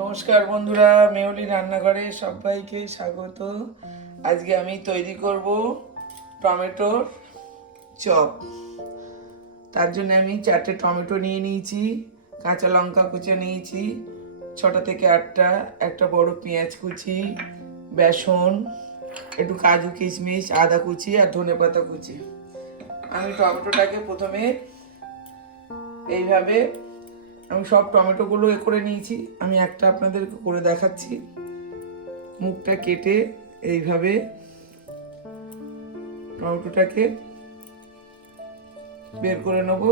নমস্কার বন্ধুরা, মেয়লি রান্নাঘরে সবাইকে স্বাগত। আজকে আমি তৈরি করব টমেটোর চপ। তার জন্য আমি 4টে টমেটো নিয়ে নিয়েছি, কাঁচা লঙ্কা কুচি নিয়েছি 6টা থেকে 8টা, একটা বড় পেঁয়াজ কুচি, বেসন, একটু কাজু কিশমিশ, আদা কুচি আর ধনেপাতা কুচি। আমি টমেটোটাকে প্রথমে এইভাবে আমি সব টমেটোগুলো করে নিয়েছি। আমি একটা আপনাদেরকে করে দেখাচ্ছি। মুখটা কেটে এইভাবে টমেটোটাকে বের করে নেব।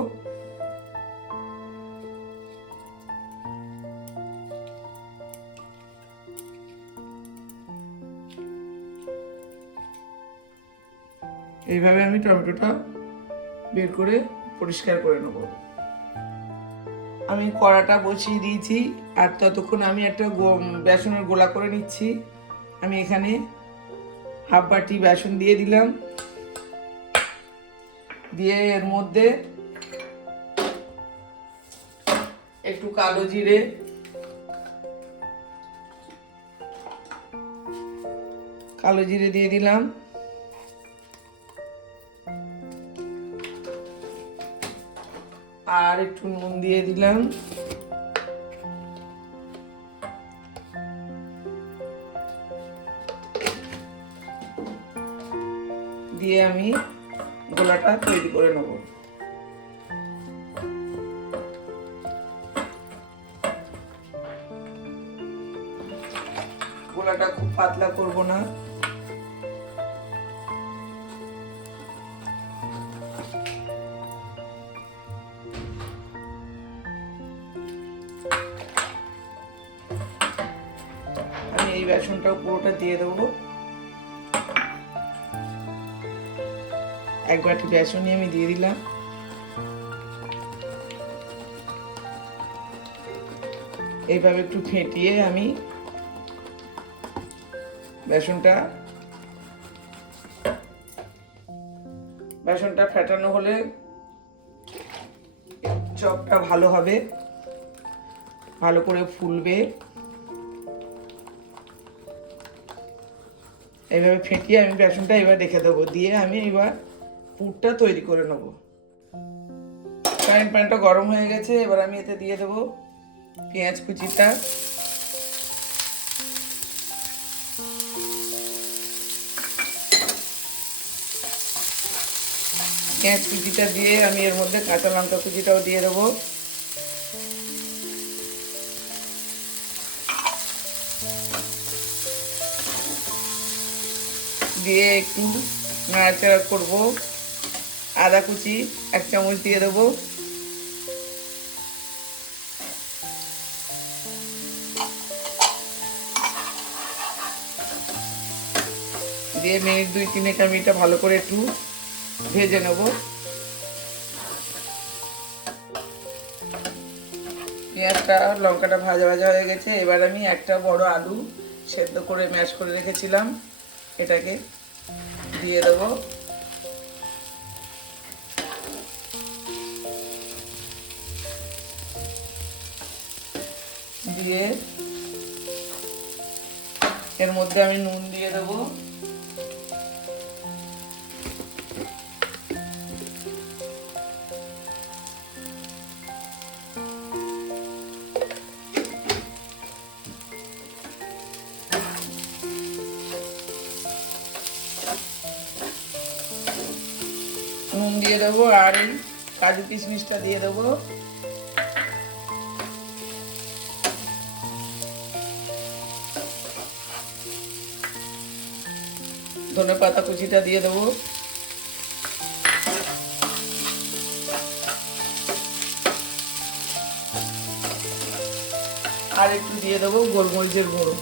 এইভাবে আমি টমেটোটা বের করে পরিষ্কার করে নেব। আমি কড়াটা বসিয়ে দিয়েছি আর ততক্ষণ আমি একটা বেসনের গোলা করে নিচ্ছি। আমি এখানে হাফ বাটি বেসন দিয়ে দিলাম, দিয়ে এর মধ্যে একটু কালো জিরে, দিয়ে দিলাম, আর একটু নুন দিয়ে দিলাম, দিয়ে আমি গোলাটা তৈরি করে নেব। গোলাটা খুব পাতলা করব না, আমি এই বেসনটা পুরোটা দিয়ে দেবো। এক বাটি বেসনই আমি দিয়ে দিলাম। এইভাবে একটু ফেটিয়ে আমি বেসনটা ফেটানো হলে চপটা ভালো হবে, ভালো করে ফুলবে। এইভাবে ফেটিয়ে আমি বেসনটা এবার রেখে দেবো, দিয়ে আমি এবার পুরটা তৈরি করে নেব। ফ্রাইং প্যানটা গরম হয়ে গেছে, এবার আমি এতে দিয়ে দেবো পেঁয়াজ কুচিটা, দিয়ে আমি এর মধ্যে কাঁচা লঙ্কা কুচিটাও দিয়ে দেবো। দিয়ে একটু নাড়াচাড়া করবো। আদা কুচি 1 চামচ দিয়ে দেবো, দিয়ে মিনিট 2-3 আমি এটা ভালো করে একটু ভেজে নেব। পেঁয়াজটা লঙ্কাটা ভাজা হয়ে গেছে। এবার আমি একটা বড় আলু সেদ্ধ করে ম্যাশ করে রেখেছিলাম, এটাকে দিয়ে দেবো। দিয়ে এর মধ্যে আমি নুন দিয়ে দেবো, আর এই কাজু কিশমিশটা দিয়ে দেবো। ধনেপাতা কুচিটা দিয়ে দেবো, আর একটু দিয়ে দেবো গোলমরিচের গুঁড়ো।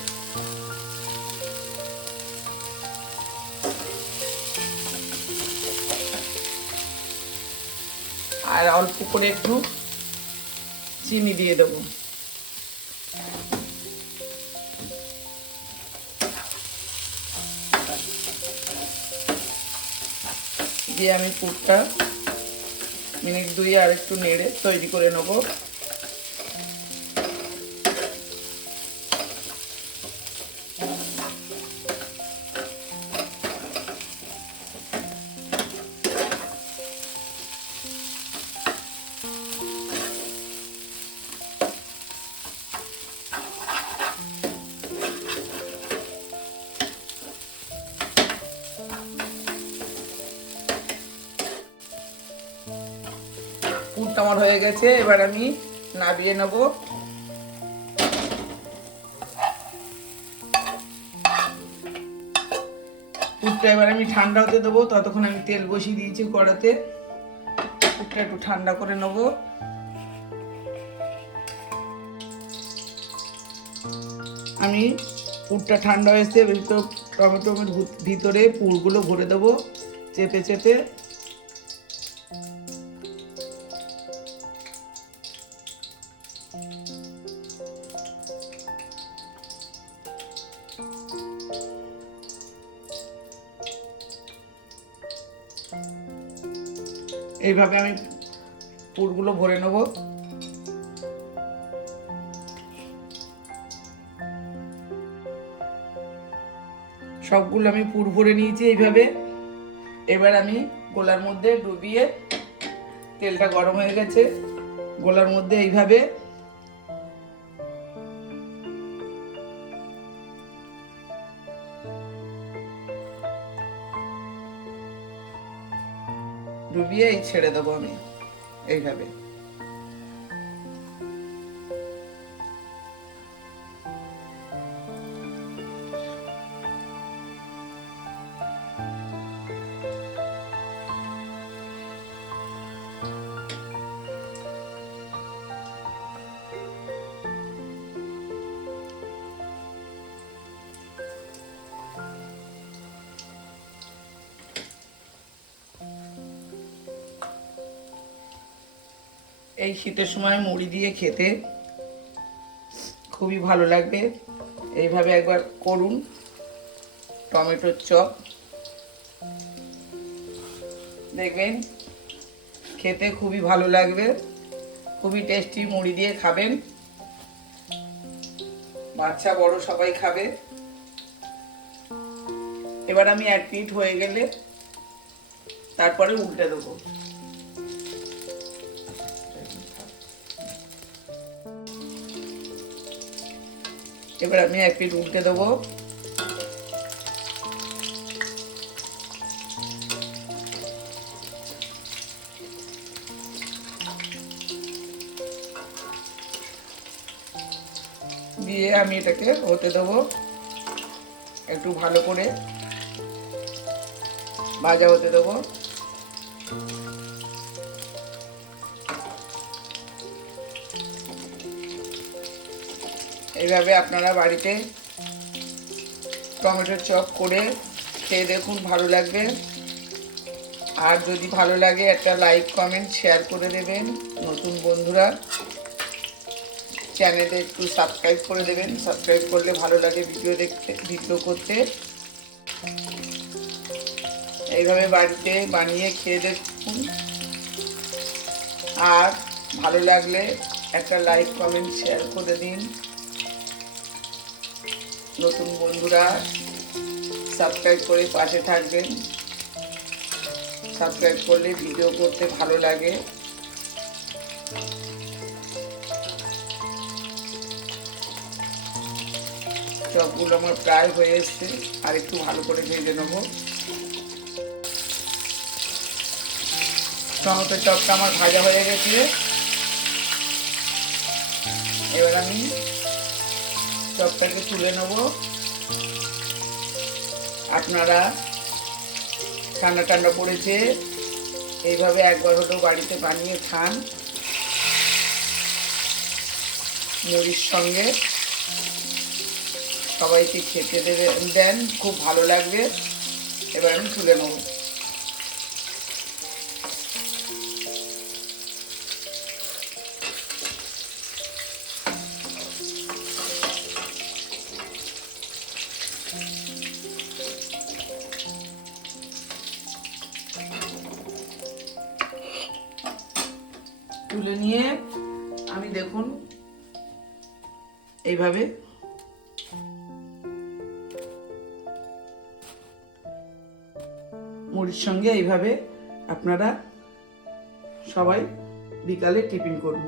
আর অল্প করে একটু চিনি দিয়ে দেবো। দিয়ে আমি পুরটা মিনিট 2 আর একটু নেড়ে তৈরি করে নেব। পুরটা আমার হয়ে গেছে, এবার আমি নামিয়ে নেব। পুরটা এবার আমি ঠান্ডা হতে দেবো, ততক্ষণ আমি তেল বসিয়ে দিয়েছি কড়াতে। পুরটা একটু ঠান্ডা করে নেব। আমি পুরটা ঠান্ডা হয়েছে, টমেটোর ভিতরে পুরগুলো ভরে দেবো চেপে চেপে। এইভাবে আমি পুরগুলো ভরে নেব। সবগুলো আমি পুর ভরে নিয়েছি এইভাবে। এবার আমি গোলার মধ্যে ডুবিয়ে, তেলটা গরম হয়ে গেছে, গোলার মধ্যে এইভাবে ডুবিয়ে ছেড়ে দেবো আমি এইভাবে। এই শীতের সময় মুড়ি দিয়ে খেতে খুবই ভালো লাগবে। এইভাবে একবার করুন টমেটোর চপ, দেখবেন খেতে খুবই ভালো লাগবে, খুবই টেস্টি। মুড়ি দিয়ে খাবেন, বাচ্চা বড় সবাই খাবে। এবার আমি এক পিঠ হয়ে গেলে তারপরে উল্টে দেবো। এবার আমি এক পিঠ উল্টে দেবো। দিয়ে আমি এটাকে হতে দেবো, একটু ভালো করে ভাজা হতে দেবো। এইভাবে আপনারা বাড়িতে টমেটোর চপ করে খেয়ে দেখুন, ভালো লাগবে। আর যদি ভালো লাগে একটা লাইক কমেন্ট শেয়ার করে দেবেন। নতুন বন্ধুরা চ্যানেলে একটু সাবস্ক্রাইব করে দেবেন, সাবস্ক্রাইব করলে ভালো লাগে ভিডিও করতে। এইভাবে বাড়িতে বানিয়ে খেয়ে দেখুন, আর ভালো লাগলে একটা লাইক কমেন্ট শেয়ার করে দিন। নতুন বন্ধুরা সাবস্ক্রাইব করে পাশে থাকবেন, সাবস্ক্রাইব করলে ভিডিও করতে ভালো লাগে। চপগুলো আমার প্রায় হয়ে এসছে, আর একটু ভালো করে ভেজে নেব। টমেটোর চপটা আমার ভাজা হয়ে গেছে। এবার আমি চপটাকে তুলে নেব। আপনারা ঠান্ডা ঠান্ডা পড়েছে, এইভাবে একবার হলেও বাড়িতে বানিয়ে খান মুড়ির সঙ্গে, সবাইকে খেতে দেন, খুব ভালো লাগবে। এবার আমি তুলে নেব। তুলে নিয়ে আমি দেখুন এইভাবে মুড়ির সঙ্গে এইভাবে আপনারা সবাই বিকালে টিফিন করুন।